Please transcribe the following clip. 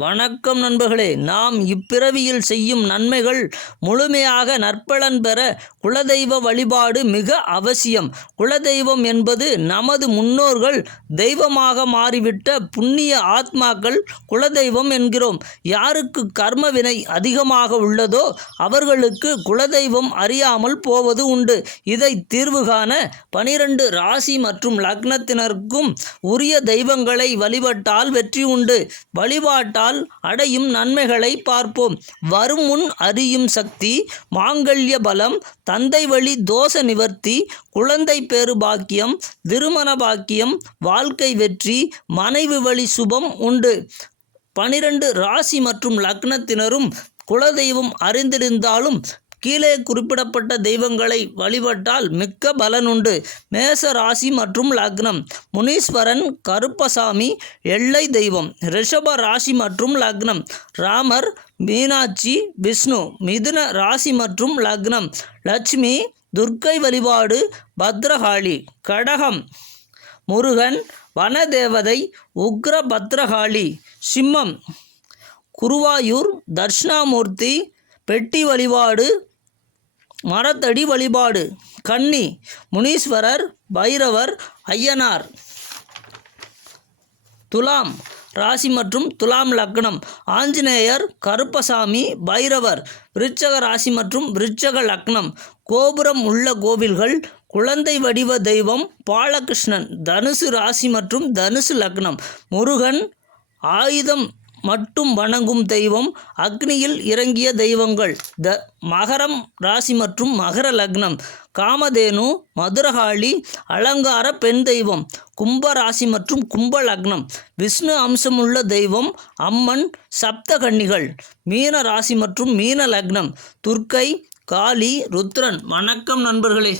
வணக்கம் நண்பர்களே. நாம் இப்பிறவியில் செய்யும் நன்மைகள் முழுமையாக நற்பலன் பெற குலதெய்வ வழிபாடு மிக அவசியம். குலதெய்வம் என்பது நமது முன்னோர்கள் தெய்வமாக மாறிவிட்ட புண்ணிய ஆத்மாக்கள் குலதெய்வம் என்கிறோம். யாருக்கு கர்ம வினை அதிகமாக உள்ளதோ அவர்களுக்கு குலதெய்வம் அறியாமல் போவது உண்டு. இதை தீர்வு காண 12 ராசி மற்றும் லக்னத்தினருக்கும் உரிய தெய்வங்களை வழிபட்டால் வெற்றி உண்டு. வழிபாட்டால் அடையும் நன்மைகளை பார்ப்போம். வரும் முன் அறியும் சக்தி, மாங்கல்ய பலம், தந்தை வழி தோஷ நிவர்த்தி, குழந்தை பேறு பாக்கியம், திருமண பாக்கியம், வாழ்க்கை வெற்றி, மனைவி வழி சுபம் உண்டு. 12 ராசி மற்றும் லக்னத்தினரும் குலதெய்வம் அறிந்திருந்தாலும் கீழே குறிப்பிடப்பட்ட தெய்வங்களை வழிபட்டால் மிக்க பலனுண்டு. மேச ராசி மற்றும் லக்னம்: முனீஸ்வரன், கருப்பசாமி எல்லை தெய்வம். ரிஷப ராசி மற்றும் லக்னம்: ராமர், மீனாட்சி, விஷ்ணு. மிதுன ராசி மற்றும் லக்னம்: லட்சுமி, துர்க்கை வழிபாடு, பத்ரகாளி. கடகம்: முருகன், வனதேவதை, உக்ர பத்ரகாளி. சிம்மம்: குருவாயூர், தட்சிணாமூர்த்தி, பெட்டி வழிபாடு, மரத்தடி வழிபாடு. கன்னி: முனீஸ்வரர், பைரவர், ஐயனார். துலாம் ராசி மற்றும் துலாம் லக்னம்: ஆஞ்சநேயர், கருப்பசாமி, பைரவர். விருச்சக ராசி மற்றும் விருச்சக லக்னம்: கோபுரம் உள்ள கோவில்கள், குழந்தை வடிவ தெய்வம் பாலகிருஷ்ணன். தனுசு ராசி மற்றும் தனுசு லக்னம்: முருகன், ஆயுதம் மட்டும் வணங்கும் தெய்வம், அக்னியில் இறங்கிய தெய்வங்கள். மகரம் ராசி மற்றும் மகர லக்னம்: காமதேனு, மதுரகாளி, அலங்கார பெண் தெய்வம். கும்ப ராசி மற்றும் கும்ப லக்னம்: விஷ்ணு அம்சமுள்ள தெய்வம், அம்மன், சப்த கன்னிகள். மீன ராசி மற்றும் மீன லக்னம்: துர்க்கை, காளி, ருத்ரன். வணக்கம் நண்பர்களே.